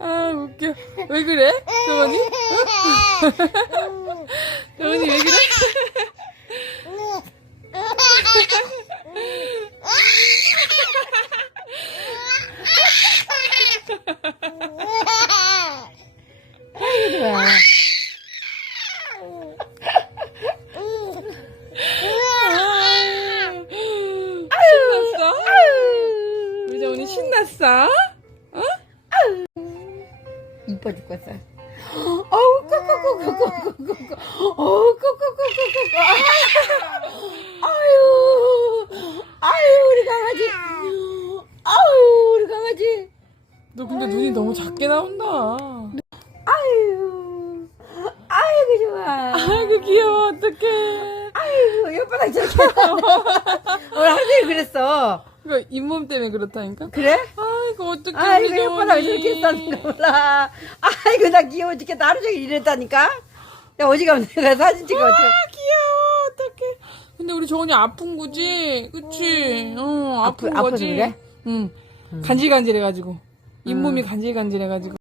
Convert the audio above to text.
아 웃겨. 왜 그래? 정원이? 정원이 왜 그래. 신났어 정원이 신났어 어? 이뻐 죽겠어. 어우, 꼬꼬꼬꼬꼬꼬꼬. 어우, 꼬꼬꼬꼬꼬꼬. 아유, 아유, 우리 강아지. 아유, 우리 강아지. 너 근데 눈이 너무 작게 나온다 아유, 아이고, 좋아. 아이고 귀여워 어떡해 아이고, 옆바닥 저렇게. 오늘 하루 종일 그랬어. 이거 잇몸 때문에 그렇다니까 그래? 아이고 어떡해 아이고, 우리 옆바닥 정원이. 저렇게 했다니까 몰라. 아이고, 나 귀여워 죽겠다. 하루 종일 이랬다니까? 야, 어지간하면 내가 사진 찍어. 아 귀여워 어떡해 근데 우리 정원이 아픈 거지 그치 어 아픈 아프- 아파서 거지 그래? 응 간질간질해가지고 잇몸이 간질간질해가지고